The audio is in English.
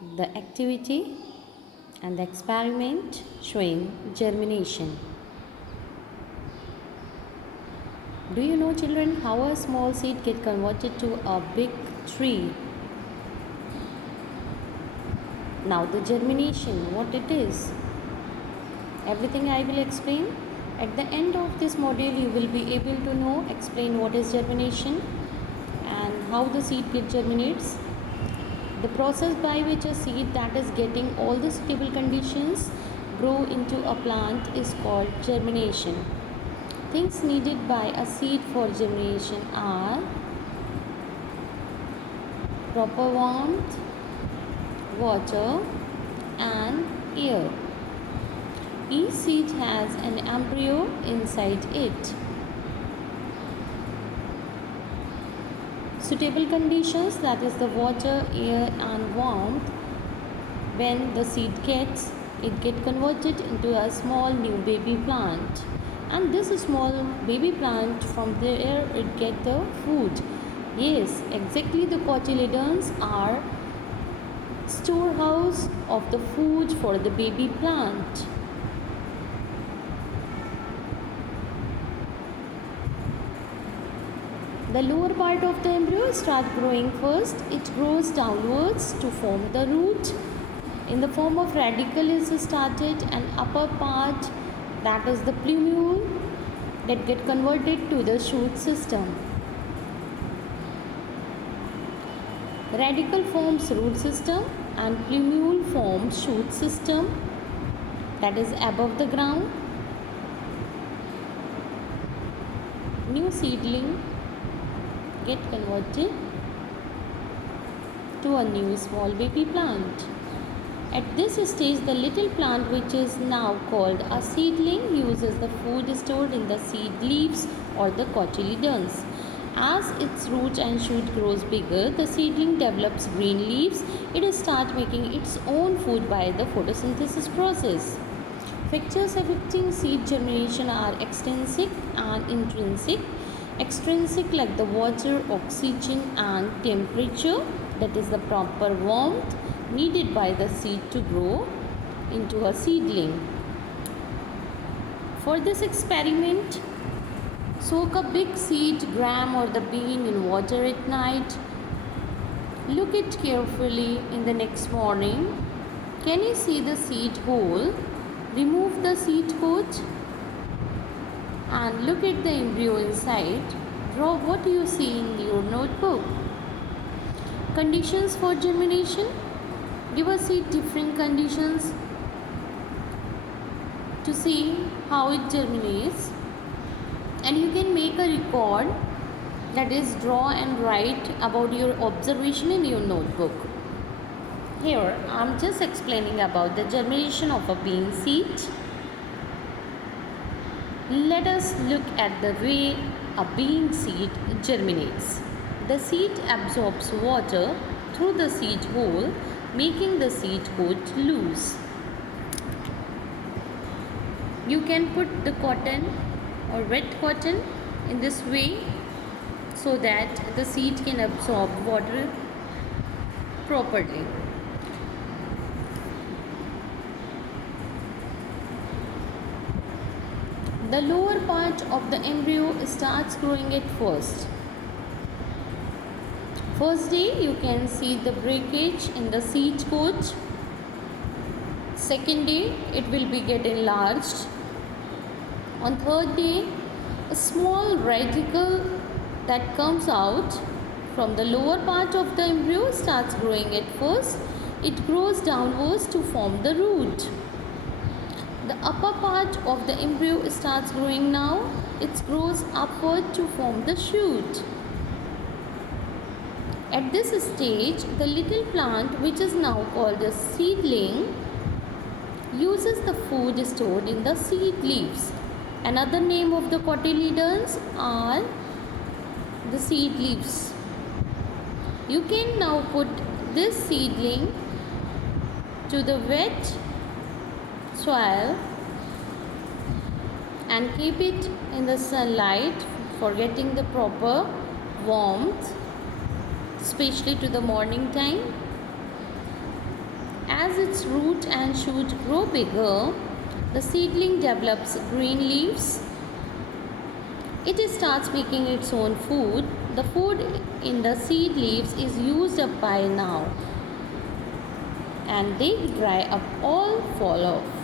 the activity and the experiment showing germination. Do you know, children, how a small seed get converted to a big tree? Now the germination, what it is. Everything I will explain. At the end of this module, you will be able to know, explain what is germination and how the seed germinates. The process by which a seed that is getting all the suitable conditions grow into a plant is called germination. Things needed by a seed for germination are proper warmth, water and air. Each seed has an embryo inside it. Suitable conditions, that is the water, air and warmth, when the seed gets, it get converted into a small new baby plant. And this small baby plant, from there it get the food. Yes, exactly, the cotyledons are storehouse of the food for the baby plant. The lower part of the embryo starts growing first. It grows downwards to form the root. In the form of radicle is started, and upper part, that is the plumule, that get converted to the shoot system. Radicle forms root system and plumule forms shoot system, that is above the ground. New seedling get converted to a new small baby plant. At this stage, the little plant, which is now called a seedling, uses the food stored in the seed leaves or the cotyledons. As its root and shoot grows bigger, the seedling develops green leaves. It starts making its own food by the photosynthesis process. Factors affecting seed germination are extrinsic and intrinsic. Extrinsic, like the water, oxygen and temperature, that is the proper warmth needed by the seed to grow into a seedling. For this experiment, soak a big seed, gram or the bean in water at night. Look it carefully in the next morning. Can you see the seed hole? Remove the seed coat and look at the embryo inside. Draw what you see in your notebook. Conditions for germination. Give a seed different conditions to see how it germinates, and you can make a record, that is draw and write about your observation in your notebook. Here I am just explaining about the germination of a bean seed. Let us look at the way a bean seed germinates. The seed absorbs water through the seed hole, making the seed coat loose. You can put the cotton or wet cotton in this way so that the seed can absorb water properly. The lower part of the embryo starts growing at first. First day, you can see the breakage in the seed coat. Second day, it will be get enlarged. On third day, a small radicle that comes out from the lower part of the embryo starts growing at first. It grows downwards to form the root. The upper part of the embryo starts growing now. It grows upward to form the shoot. At this stage, the little plant, which is now called a seedling, uses the food stored in the seed leaves. Another name of the cotyledons are the seed leaves. You can now put this seedling to the wet soil and keep it in the sunlight for getting the proper warmth, especially to the morning time. As its root and shoot grow bigger, the seedling develops green leaves. It starts making its own food. The food in the seed leaves is used up by now, and they dry up, all fall off.